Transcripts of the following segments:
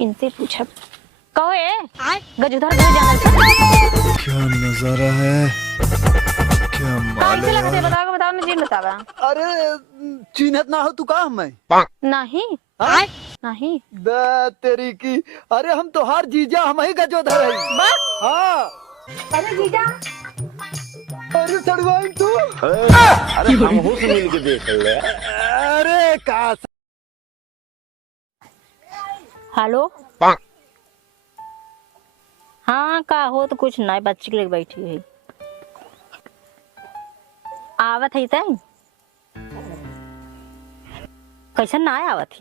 इनसे पूछा कहो गजूधर घर जाना था। क्या नजारा है, क्या माल है यार। बताओ बताओ ना जी बतावा। अरे चिन्हत ना हो तू का मैं नहीं नहीं तेरी की। अरे हम तो हर जीजा हम ही गजोधर है। हाँ अरे जीजा अरे सड़वाई तू। अरे हम से मिल के देख ले। अरे का हेलो हाँ का हो तो कुछ नहीं बच्ची के लिए बैठी है आवत है तय कैसन ना आवत ही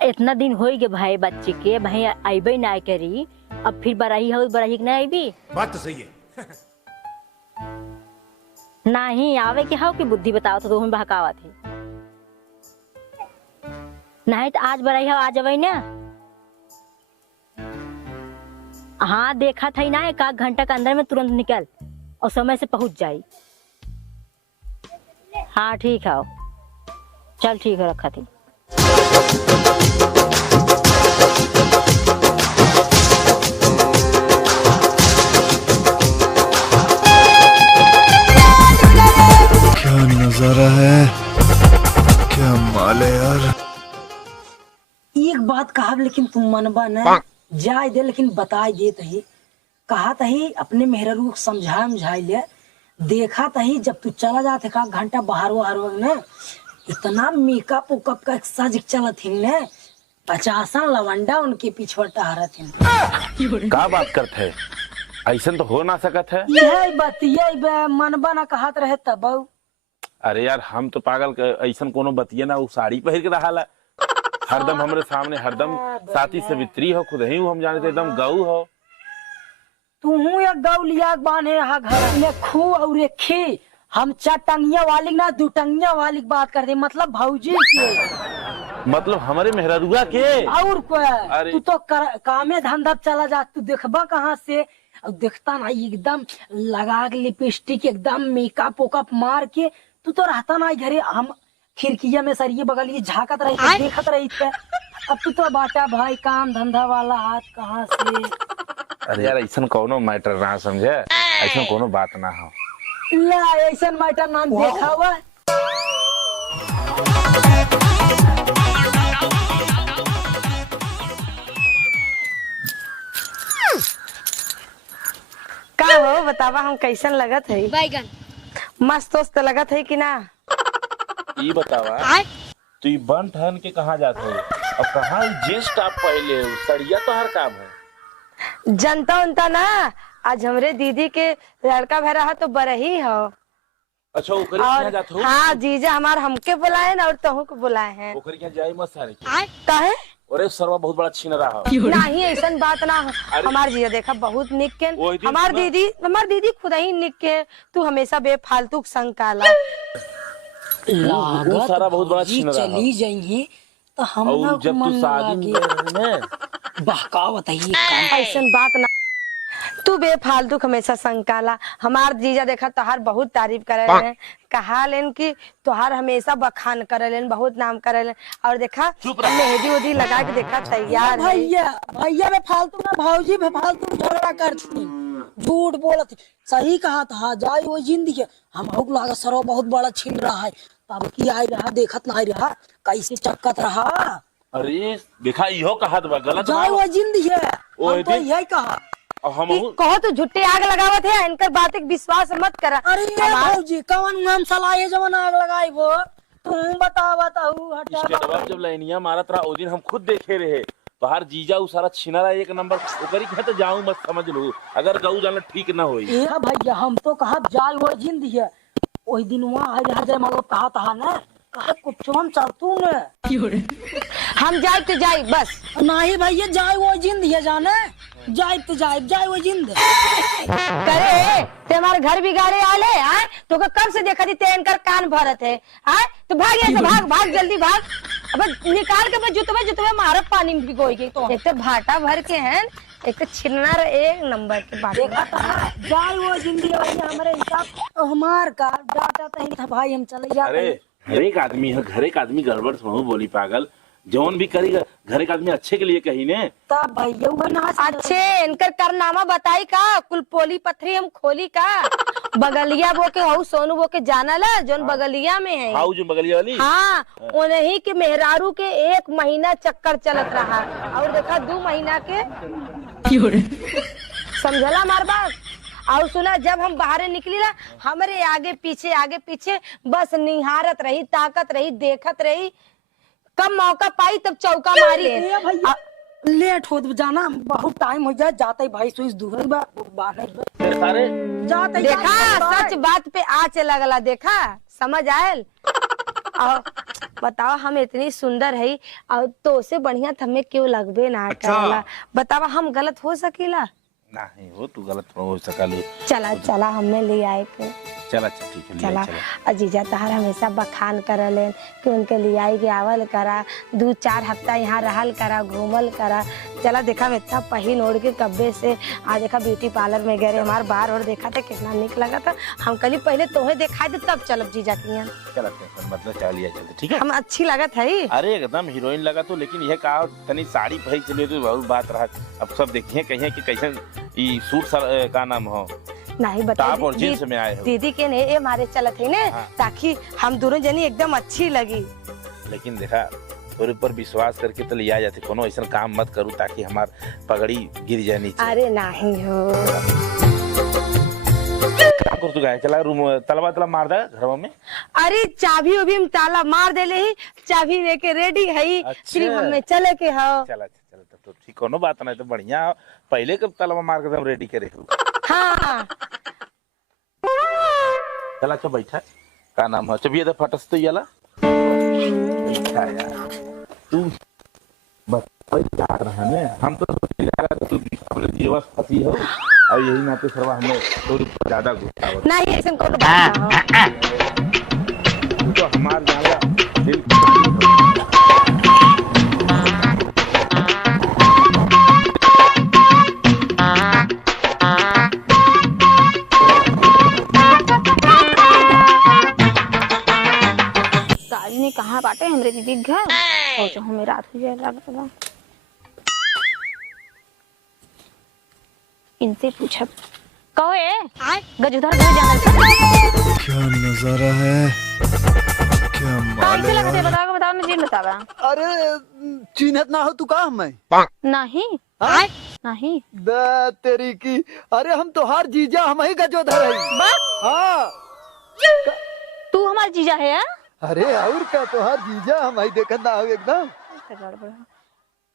इतना दिन हो गए भाई बच्चे के भाई आईबे ना करी अब फिर बराही हो बराही के ना आईबी। बात तो सही है। नहीं आवे के हाउ की बुद्धि बताओ तो तुम बहकावत है नहीं तो आज बराही हो आज अबे ना। हाँ देखा था ना एक आध घंटा के अंदर में तुरंत निकल और समय से पहुंच जाई। हाँ ठीक है चल ठीक है रखा थी। क्या नजारा है, क्या माल है यार। एक बात कहा लेकिन तुम मनबा न जाए दे लेकिन बताई दे तही कहा तही अपने मेहररू समझाई ले देखा तही जब तू चला जाते का घंटा बाहर न इतना मेकअप उकअप का सज चलत हिन ने 50 लवंडा उनके पिछवटा हरत हिन। का बात करते है ऐसा तो हो ना सकत है। यही बात यही मनबा ना कहत रहे तब। अरे यार हम तो पागल ऐसा कोनो बतिये ना वो साड़ी पहन के रहा हरदम हमरे सामने हरदम साथी सवित्री हो खुद ही हम जाने थे एकदम गऊ हो। तू एक गौ लिया बाने यहाँ घर में खू और एक खी हम 4 टंगिया वाली ना 2 टंगिया वाली बात करते मतलब भौजी के मतलब हमारे मेहरारुआ के और अरे तू तो कामे धंधा चला जा तू देखबा कहाँ से और देखता ना एकदम लगा के लिपस्टिक एकदम मेकअप वोकअप मार के तू तो रहता ना घरे हम खिड़किया में सर ये बगल ये झाकत रही थे देखत रही थे। अब तू तो बाटा भाई काम धंधा वाला हाथ कहाँ से। अरे यार ऐसा कोनो मैटर ना समझे ऐसा कोनो बात ना हो ला ऐसा मैटर ना देखा हुआ का हो बतावा हम कैसन लगत है बैगन मस्त दोस्त लगत है कि ना। ये बतावा तू ये बन ठहन के कहाँ जाते हो और कहाँ जींस टॉप पहले हो सड़िया तो हर काम है जनता उनता ना आज हमरे दीदी के लड़का भरा है तो बरही हो। अच्छा ओकरी कहाँ जाते हो। हाँ जीजा हमार हमके बुलाए ना और तहु को बुलाए हैं। ओकरी क्या जाए मत सारे काहे अरे सरवा बहुत बड़ा छीन रहा हो। नहीं ऐसा बात ना हो हमार जीजा देखा बहुत निक के हमार दीदी खुद ही निक के तू हमेशा बेफालतू संग काला वो सारा बहुत बड़ा छीन रहा चली जाएंगी तो हम ना जब तू शादी में बहकावत है ये ऐसा बात ना तू बेफालतू हमेशा संकाला हमार जीजा देखा तोहार बहुत तारीफ करे लेन कहा लेन की तोहार हमेशा बखान करे लेन बहुत नाम करे लेन और देखा मेहंदी उदी लगा के देखा तैयार है। भैया बेफालतू ना भौजी बेफालतू झगड़ा करती झूठ बोलत सही कहा था जाए वो जिंदगी हम लागा सरो बहुत बड़ा छीन रहा है तब की आई रहा देखत ना रहा कैसे चक्कत रहा। अरे देखा इहो कहा गलत जाए वो जिंदगी है हम तो यही कहा कहो तो झुट्टे आग लगावत है इनकर बात एक विश्वास मत करा। अरे भौजी कौन नाम सलाह जवन आग लगाई वो तुम बताऊ हटा जब लाइनिया मारत रहा ओ दिन हम खुद देखे रहे तो हर जीजा उ सारा छीना रहा एक नंबर ओकरी कहे तो जाऊं मत समझ लो अगर गऊ जाना ठीक ना होई। ए भैया हम तो कहा जाए वो जिंदगी है ओई दिन वहां आई रहा जय मतलब कहा था ना कहा कुछ हम चलतू न हम जाए तो जाए बस नहीं भैया जाए वो जिंदगी है जाने जाए वो जिंद करे ते हमारे घर बिगाड़े आले आए तो कब से देखा थी तेन कर कान भरत है आए तो भाग यहाँ से भाग जल्दी भाग अब निकाल के जुतवे मारब पानी में भिगोई के तो एक तो भाटा भर के हैं एक तो छिन्ना एक नंबर के बात जाए वो जिंदगी हमारे हिसाब हमार का डाटा तो था भाई हम चले जाते। अरे हर एक आदमी है, घर एक आदमी गड़बड़ थोड़ा बोली पागल। जौन भी करेगा घर एक आदमी अच्छे के लिए कही ने। तब भैया हुआ ना अच्छे इनकर कारनामा बताई का, कुल पोली पथरी हम खोली का। बगलिया बो के हऊ सोनू बो के जाना ला जोन बगलिया में है। हाउ जो बगलिया वाली। हाँ उन्हीं के मेहरारू के 1 महीना चक्कर चलत रहा और देखा 2 महीना के समझला मार बात। और सुना जब हम बाहर निकली ला हमारे आगे पीछे बस निहारत रही, ताकत रही, देखत रही। कब मौका पाई तब चौका मारी। भैया लेट हो जाना, बहुत टाइम हो जाए, जाते भाई सुइस दूर सारे जाते। देखा सच बात पे आँच लगला, देखा समझ आयल। और बताओ हम इतनी सुंदर है और तो से बढ़िया हमें क्यों लगबे ना करला। बतावा हम गलत हो सकीला? नहीं हो तू गलत हो सकल। चला हमने ले आए के। चला ठीक है चला अजीजा तहार हमेशा बखान करलेन कि उनके लिए आई के आवल करा, 2-4 हफ्ता यहाँ रहल करा, घूमल करा। चला देखा इतना पहिन ओढ़ के कब्बे से आज देखा ब्यूटी पार्लर में गए हमारे बार और देखा था कितना निक लगा था। हम कल पहले तोहे दिखाई दे तब चलब जीजा के यहाँ। चला मतलब चलिए चलते ठीक है। हम अच्छी लगत है। अरे एकदम हीरोइन लगा तो, लेकिन यह कहा तनी साड़ी पहन चलिए तो बहुत बात रहा। अब सब देखिए कहीं कि कैसे ये सूट का नाम हो नहीं बता टॉप और जींस में आए हो। दीदी के ने मारे चलत है ने ताकि हम दोनों जनी एकदम अच्छी लगी। लेकिन देखा तोरे ऊपर विश्वास करके तो लिया जाते, कोनो ऐसा काम मत करूँ ताकि हमार पगड़ी गिर जाए नीचे। अरे नहीं हो काम कर तू गए चला रूम तलवा मार दे घर में। अरे चाबी उभी हम ताला मार देले ही, चाबी लेके रेडी है। सिर्फ हमें चले के हो। चला तो ठीक, कोनो बात नहीं तो बढ़िया। पहले कब तलवा मार के हम रेडी करे। हाँ चला अच्छा बैठा। का नाम है चबिए तो फटस तो याला बैठा यार तू बस जा रहा है। हम तो तू जीवस फंसी हो और यही नाते सरवा हमें थोड़ी ज्यादा गुस्सा हो। नहीं ऐसा कोनो बात ना हो। तू तो हमार जाना दिल कहाँ बाटे हमरे दीदी घर और जो हमें रात हो जाए लगता इनसे पूछब कहो गजुधर घर जाना क्या नजारा है, क्या माल है यार। बताओ ना जी बतावा। अरे चिन्हत ना हो तू का मैं नहीं हाँ? नहीं तेरी की। अरे हम तोहार जीजा हम ही गजोधर है। हाँ तू हमारा जीजा है? अरे और क्या तोहार जीजा हम ही देखत ना हो एकदम।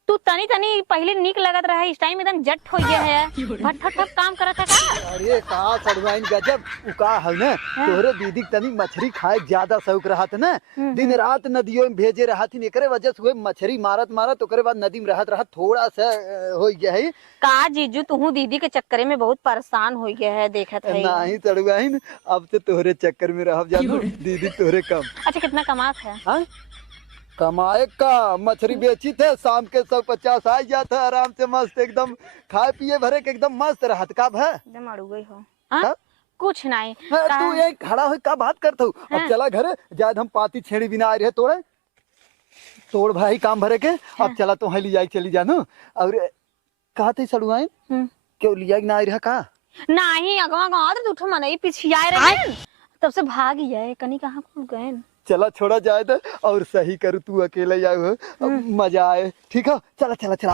तू तनी तनी पहले निक लगत रहा, इस टाइम एकदम जट हो गया है। भट भट भट काम करत है का? अरे का सड़वाइन गजब उका है ना। तोहरे दीदी तनी मछली खाए ज्यादा शौक रहा था ना। दिन रात नदियों में भेजे रहा थी, एकरे वजह से मछली मारत ओकरे बाद नदी में रहत थोड़ा सा हो गया है। का जीजू तू दीदी के चक्कर में बहुत परेशान हो गया है देखत है। नहीं सड़वाइन अब तो तोहरे चक्कर में रह जानू दीदी तोहरे कम। अच्छा कितना कमात है? हाँ? कमाए का मछली बेची थे शाम के 150 आ जाता आराम से मस्त एकदम खाए पिए भरे के एकदम मस्त रहत का है। एकदम अड़ू गई हो। हाँ? कुछ नहीं तू ये खड़ा हो का बात करता हूँ। अब चला घर जायद हम पाती छेड़ी बिना आ रहे तोड़े तोड़ भाई काम भरे के। अब चला तो ले जाए चली जानो। और कहा थे सड़ुआइन क्यों लिया ना आ रहा का? नहीं अगवा गाँव तो उठो मन पीछे आए रहे तब से भाग गए कहीं कहाँ गए। चला छोड़ा जाए तो और सही करू तू अकेले जाओ मजा आए। ठीक है चला चला चला।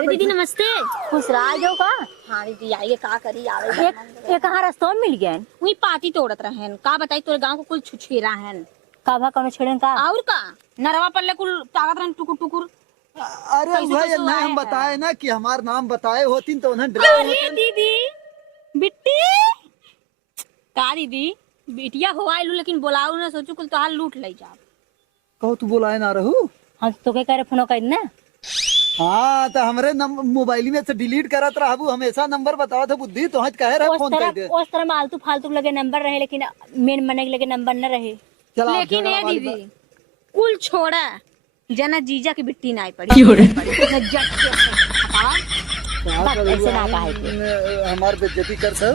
दीदी नमस्ते। खुश रहा जाओ का? हाँ दीदी आइए का करी आवे। ये कहाँ रास्ता में मिल गए? वही पाती तोड़त रहन का बताई तोरे गांव को कुल छुछेरा हन का भा कौन छेड़न का? और का नरवा पर ले कुल ताकत रहन टुकुर टुकुर। अरे भाई ना हम बताए ना कि हमार नाम बताए होती तो उन्हें अरे दीदी बिट्टी का दीदी बिटिया हो आइलू लेकिन बोलाऊ ना सोचू कुल तोहार लूट ले जा। कहो तू बोलाए ना रहू। हाँ तो क्या करे फोन कर ना। हाँ तो हमारे मोबाइल में से डिलीट करत रहबू हमेशा नंबर बताओ तो बुद्धि तो हज कहे रहे फोन कर दे। उस तरह आलतू फालतू लगे नंबर रहे लेकिन मेन मने लगे नंबर न रहे। चला लेकिन ये दीदी कुल छोड़ा जना जीजा की बिट्टी ना आई पड़ी हमार बेइज्जती करते हो।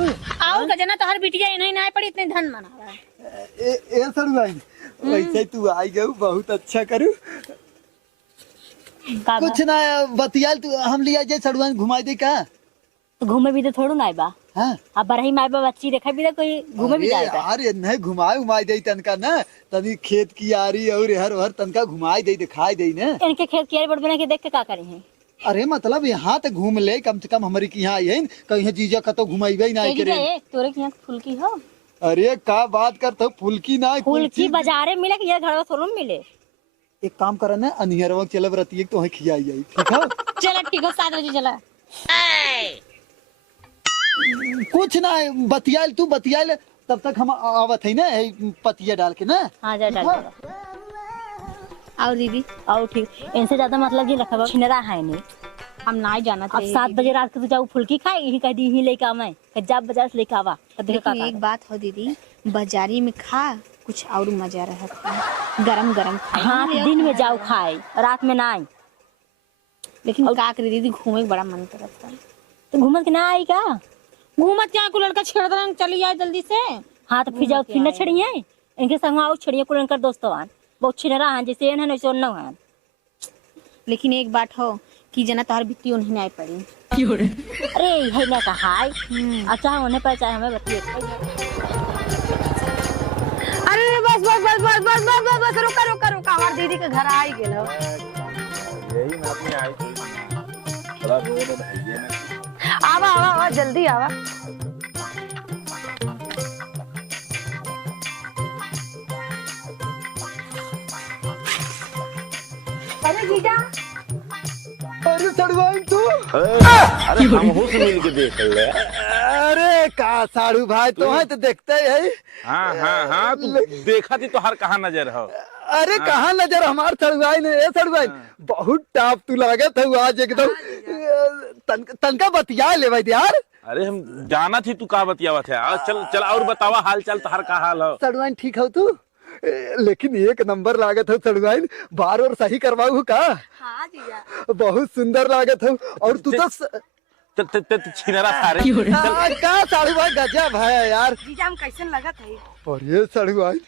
और जना तो हर बिटिया नहीं ना पड़ी इतने धन मना रहा है। ए सड़ुआइन वैसे तू आई गऊ बहुत अच्छा करू का कुछ ना बतियाल तू हम लिया जाए सड़ुआइन घुमा दे का घूमे भी तो थोड़ू ना बा। हाँ अब बरही माई बा बच्ची देखा भी तो कोई घूमे भी अरे जाएगा। यार ये नहीं घुमाए उमाए दे तनका ना तनी खेत की आरी और हर हर तनका घुमाए दे दिखाई दे ना इनके खेत की बड़ बना के देख के का करी है। अरे मतलब यहाँ तक घूम ले कम से कम हमारी की यहाँ आई है कहीं जीजा का तो घुमाइबे ना करे तोरे की यहाँ फुल्की हो अरे का बात करते हो फुल्की ना फुल्की बाजारे मिले कि ये घरवा थोड़ो मिले। एक काम करा ना अनिहरवा चलब रती तो वहीं खियाई जाई ठीक है चला ठीक है 7 बजे चला। कुछ ना बतियाल तू बतियाल तब तक हम आवत है ना पतिया डाल के ना हाँ जा डाल और दीदी आओ ठीक इनसे ज्यादा मतलब ये रखा छिनरा है नहीं। हम ना जाना अब 7 बजे रात को तो जाऊ फुल्की खाए यही कह दी ही लेके आवे जब बाजार से लेके आवा लेकिन एक बात हो दीदी बाजारी में खा कुछ और मजा रहता है गरम गरम खाए। हाँ दिन में जाओ खाए रात में ना आई। लेकिन का करे दीदी घूमे के बड़ा मन करता है। तो घूमत के ना आई का घूमत क्या को लड़का छेड़ दे चली जाए जल्दी से। हाँ तो फिर जाओ फिर न छड़िए इनके संग आओ छड़िए कुल इनकर दोस्तवान बहुत छिनरा है जैसे है वैसे न है। लेकिन एक बात हो कि जना तोहर बिट्टी उन्हीं नहीं पड़ी। अरे है ना कहा अच्छा होने पर चाहे हमें बतिए अरे बस बस बस बस बस बस बस बस रुका रुका रुका हमार दीदी के घर आई गेल यही ना अपनी आई थोड़ा रोड है ना आवा आवा आवा जल्दी आवा। अरे जीजा अरे सड़ुआइन तू अरे हम हो से मिल के देख ले। अरे का साड़ू भाई तो है तो देखते है हाँ तू देखा थी तो हर कहाँ नजर हो। अरे कहाँ नजर हमार सड़ुआइन ए सड़ुआइन बहुत टाप तू लागत है आज एकदम तनका बतिया ले भाई यार। अरे हम जाना थी तू का बतियावा थे चल चल और बतावा हाल चाल तो हर का हाल हो। सड़ुआइन ठीक हो तू लेकिन एक नंबर लागत हो सड़ुआइन बार और सही करवाऊ का। हाँ जीजा बहुत सुंदर लागत हो और तू तो छिनरा सारे का साड़ू भाई गजब है यार। जीजा हम कैसन लगत है। और ये साड़ू भाई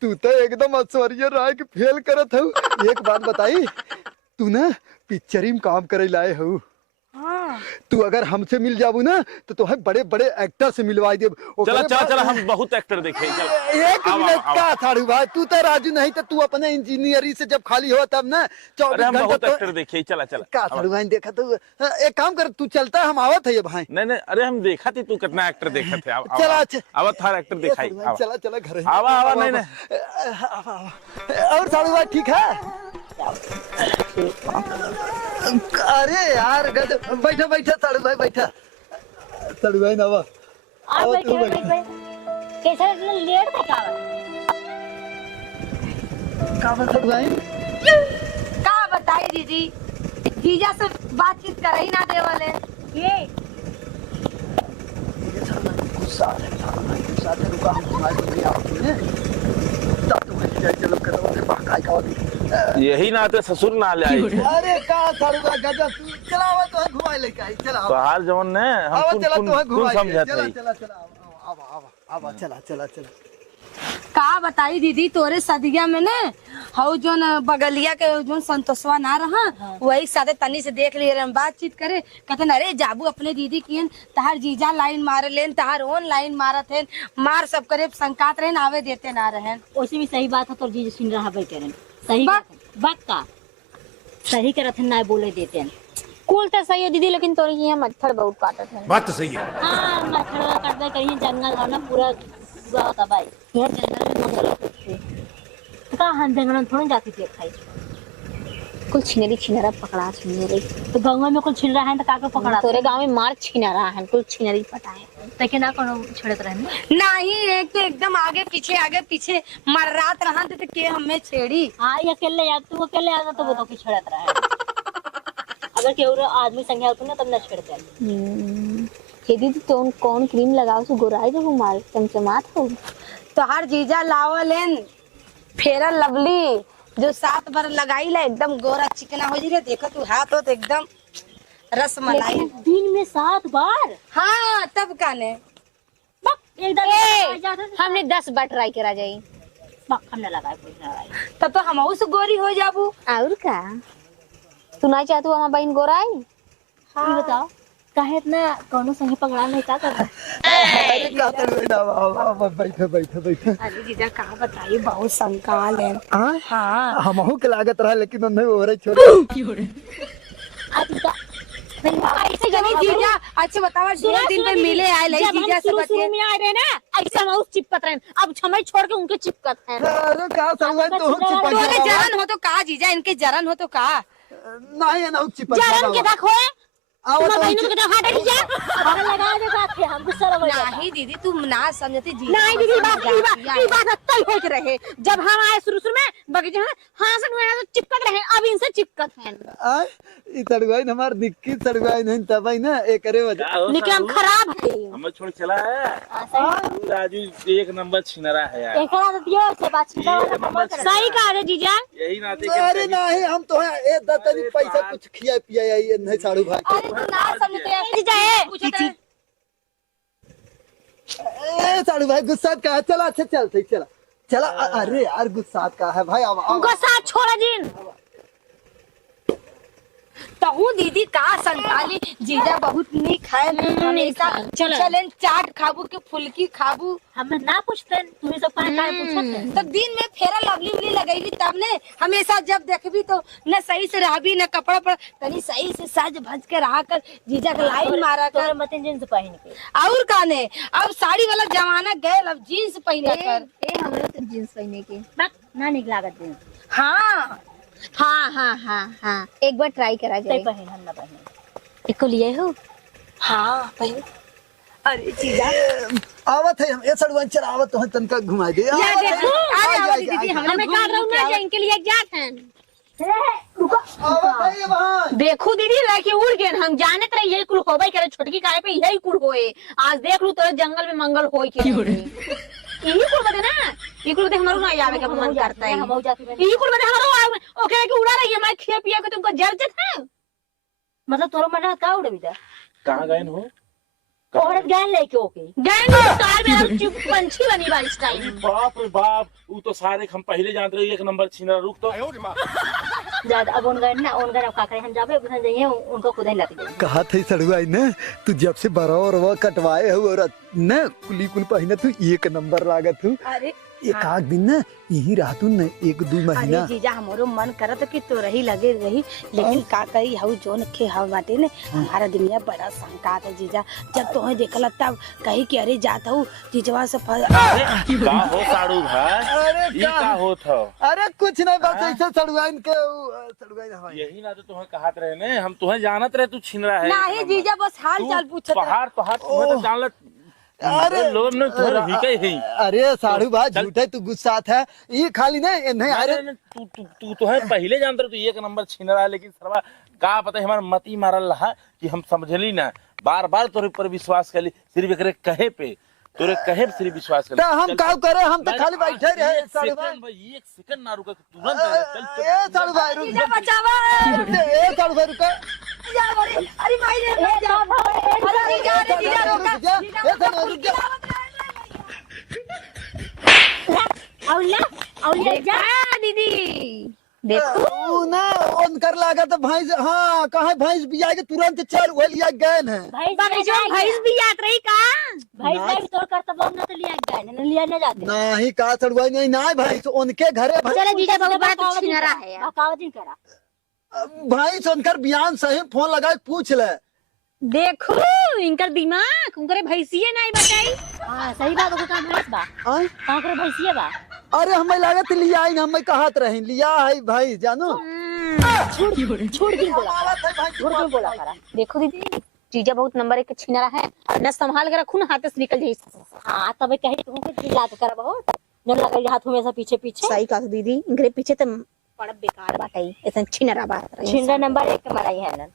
तू तो एकदम ऐश्वर्या राय के फेल करत हो। एक बात बताई तू ना पिक्चरी में काम करे लाए हो। हाँ तू अगर हमसे मिल जाबू ना तो तोहे बड़े बड़े एक्टर से मिलवाई देब। चला चला चला हम बहुत एक्टर देखे चल। एक मिनट का साड़ू भाई तू तो राजू नहीं तो तू अपने इंजीनियरिंग से जब खाली हो तब ना 24 हम घंटे बहुत तो एक्टर देखे चला चला का साड़ू भाई देखा तो एक काम कर तू चलता हम आवत है ये भाई। नहीं अरे हम देखा थी तू कितना एक्टर देखा थे चला अब थार एक्टर दिखाई चला चला घर आवा नहीं और साड़ू भाई ठीक है। अरे यार बैठा बैठा साड़ू भाई बैठा साड़ू भाई नवा आप बैठे बैठे कैसा लेट था का साड़ू भाई का बताई दीदी जीजा से बातचीत कर ही ना देवले ये गुस्सा है रुका हम तुम्हारे लिए आते हैं तब तुम्हें जाए चलो करो से बाकाई का यही ना आते ससुर ना ले आई थे। अरे का साड़ू भाई गजब तू चलावा तो घुमाए लेके आई चला तो हाल जवन ने हम चला तो कौन समझाते चला हैं। चला चला आवा चला चला चला का बताई दीदी तोरे सदिया में ने हऊ जोन बगलिया के जोन संतोषवा ना रहा वही साथे तनी से देख लिए बातचीत करे कहते अरे जाबू अपने दीदी की तहार जीजा लाइन मार लेन तहार ओन लाइन मारत है मार सब करे संकात रहे आवे देते ना रहे। वैसे भी सही बात है तो जी सुन रहा भाई करें सही बात का सही करत ना बोले देते हैं। कुल तो सही है दीदी लेकिन तोरे यहाँ मच्छर बहुत काटत है। बात तो सही है। हाँ मच्छर काटते कहीं जंगल हो ना पूरा होता भाई यहाँ जंगल में तो कहाँ हम जंगल में थोड़ी जाती थी खाई कुल छिनरा पकड़ा छिनरी तो गाँव में कुछ छिल रहा है तो काका पकड़ा तोरे गाँव में मार छीना रहा है कुल छिनरी पटाए लेकिन ना कोनो छेड़त रहे नहीं एक तो एकदम आगे पीछे मर्रात रहा तो के हमें छेड़ी। हाँ ये अकेले याद तू अकेले आता तो वो तो छेड़त रहा है अगर केवल आदमी संख्या होती ना तब न छेड़ते ये दीदी तो कौन क्रीम लगाओ सो गोराई जब मार चमचमात हो तो हर जीजा लावलेन फेरा लवली जो 7 बार लगाई ला एकदम गोरा चिकना हो जी रे देखो तू हाथ हो तो एकदम रस मलाई दिन में 7 बार। हाँ तब काने बक एकदम हमने 10 बार ट्राई करा जाई हमने लगाए कुछ ना लगाए। तब तो हम से गोरी हो जाबू और का तू नहीं चाहतू हमार बहन गोराई ये बताओ काहे इतना कौनो संगे पकड़ा नहीं का करता। अरे का तड़ुआई ना वाह बैठे बैठे बैठे। अरे जीजा कहा बताइए बहुत संकाल है हाँ हाँ हमहू के लागत रहा लेकिन नहीं हो रही छोड़। ऐसे जनी जीजा अच्छा बतावा 2 दिन पे मिले आए ले जीजा से शुरू में आ रहे ना ऐसे हम उस चिपकत रहे अब छमई छोड़ के उनके चिपकत है। अरे का तड़ुआई तो हम चिपक तोरे गया जरन हो तो का जीजा इनके जरन हो तो का नहीं है ना चिपक जरन के गया देखो है आओ तुम्हारे तो बहनों के हट नहीं जा हमें लगा दे बात है हम गुस्सा हो जाता। नहीं दीदी तुम ना समझती जी नहीं दीदी ई बात तय हो के रहे जब हम आए शुरू में बगीचे में हां से हुआ तो चिपकत रहे अब इनसे चिपकत है। आ ई तड़ुआई हमार निक्की तड़ुआई नहीं तबई ना एकरे वजह लेकिन हम खराब है हमें छोड़ चला है राजू एक नंबर छिनरा है यार। एक बार दियो से बात छिड़ा सही कहा रे जीजा यही नाते अरे नहीं हम तो ए दतनी पैसा कुछ खिया पिया ये नहीं साड़ू भाई अरे तू ना समझते जीजा है पूछते ए साड़ू भाई गुस्सा का है चला अच्छा चलते चला चला अरे यार गुस्सा का है भाई अब उनको साथ छोड़ा जिन तहु दीदी का संताली जीजा बहुत नीक है हमेशा चलो। चलें चाट खाबू के फुलकी खाबू हमें ना पूछते तुम्हें सब काहे पूछते। तो दिन में फेरा लवली उवली लगेगी तब ने हमेशा जब देखबी तो न सही से रहबी न कपड़ा पर तनी सही से सज भज के रहा कर जीजा के लाइन मारा कर तोरे मत जींस पहन के और काने अब साड़ी वाला जमाना गए अब जीन्स पहना कर ए हमरे तो जींस पहने के बात ना निक लागत जींस हाँ हां हां हां हां एक बार ट्राई करा तय जाए पहन हम ना पहन एको लिए हो हाँ पहन अरे जीजा आवत है हम ए सड़वन चला आवत तो तनका घुमा दे या देखो आ दीदी हमें काट रहू ना जाए इनके लिए जात हैं आवत है वहां देखू दीदी लाके उड़ गए हम जानत रहे यही कुल होबई करे छोटकी काहे पे यही कुल होए आज देख लू तोरे जंगल में मंगल होई के यही कुल बदे ना ये कुल बदे हमारो ना आवे का मन करता है हम हो जाती यही कुल बदे हमारो आवे ओके के उड़ा रही है मैं खिया पिया के तुमको जलचत है मतलब तोरो मन का उड़ बिदा कहाँ गए हो औरत गैन लेके ओके गैंग कार में हम चुप पंछी बनी बारिश टाइम बाप रे बाप वो तो सारे हम पहले जानते रहे एक नंबर छिनरा रुक तो ज्यादा अब उन गैन ना उन गैन का करे हम जाबे उधर जाइए उनको खुद ही लाती जाए कहा थे सड़ुआई ने तू जब से बरौर वो कटवाए हो और न कुली कुल पहिने तू एक नंबर लागत हूँ अरे एक आध दिन न यही रहतू न 1-2 महीना अरे जीजा हमरो मन करत कि तो रही लगे रही लेकिन का करी हऊ जोन के हव बाटे ने हमारा दुनिया बड़ा संकात है जीजा जब तोहे देखला तब कही कि अरे जात हूँ जीजवा से का हो साड़ू भाई अरे ये का होत हो अरे कुछ नहीं बस ऐसे सड़ुआइन के सड़ुआइन हवाई यही ना तो तुम्हें कहत रहे ने हम तुम्हें जानत रहे तू छिनरा है नहीं जीजा बस हाल चाल पूछत पहाड़ पहाड़ तुम्हें तो जानल अरे लोग ने तुम्हें हिके ही अरे साड़ू भाई झूठे तू गुस्सात है ये खाली नहीं नहीं अरे अरे तू तो है पहले जानते रहे तू एक नंबर छिनरा है लेकिन सरवा का पता है हमारा मती मारल रहा कि हम समझली ना बार बार तोरे पर विश्वास करी सिर्फ एकरे कहे पे तोरे कहे पे सिर्फ विश्वास तो हम का करे हम तो खाली बैठे रहे साड़ू भाई एक सेकंड ना रुका तुरंत चल ए साड़ू भाई रुक जीजा बचावा ए साड़ू भाई रुक अरे भाई रे अरे जीजा रोका ए साड़ू रुक जा औला जा दीदी देखो ना उनकर लागत भैंस हाँ कहा भैंस बिया के तुरंत चल वो लिया गए हैं भैंस भी याद रही का भाई भाई तोड़ कर तब हम ना तो लिया गए ना लिया ना जाते नहीं का सड़ुआई नहीं ना भैंस उनके घरे चले जीजा बहुत बड़ा छिनरा है यार कावती करा भैंस उनकर बयान सही फोन लगा के पूछ ले देखो इनकर दिमाग उनकरे भैंसिए नहीं बताई हां सही बात है का भैंस बा का करे भैंसिए बा अरे हमें लागत लिया आई हमें कहत रही लिया है भाई जानो छोड़ के बोला करा देखो दीदी जीजा बहुत नंबर 1 छिनरा है न संभाल के रखू ना हाथ से निकल जाई हां तब कहे तुम कुछ याद कर बहुत न लगे हाथ हमेशा पीछे पीछे सही कहा दीदी इनकरे पीछे तो बड़ा बेकार बात है ऐसा छिनरा बात छिंडा नंबर 1 मराई है ना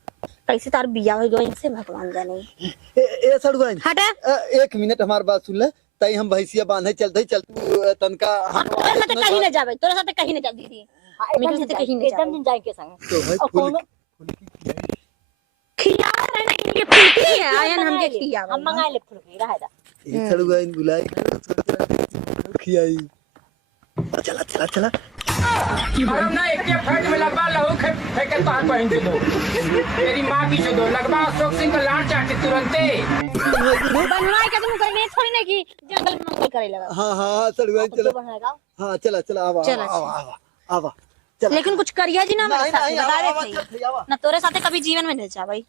कैसे तार बिया हो गयो इनसे भगवान जाने ए सड़ुआई हटा 1 मिनट हमारी बात सुन ले तई हम भैंसिया बांधे चलते चलते तनका तोरे साथे कहीं न जावे तोरे साथे कहीं न जा दीदी मेरे साथे कहीं न एकदम दिन जाए के संग तो भाई और फूल खिया रहे नहीं ये फुलकी है आयन हमके खिया हम मंगा ले फुलकी रहा था ये चलूगा इन बुलाई खियाई चला चला चला अरे ना एक के फट में लगवा लहू फेंके तार पहन दे दो तेरी माँ की दो लगवा अशोक सिंह का लाल चाटे तुरंते बनवाई का तुम करने थोड़ी ना कि जंगल में मंगल करे लगा। हाँ चलूगा चला बनाएगा हाँ चला चला आवा चला, आवा आवा आवा चला लेकिन कुछ करिया जी ना मेरे नहीं, साथ नहीं, बता आवा, रहे आवा, थे चल, आवा। ना तोरे साथे कभी जीवन में नहीं जा भाई।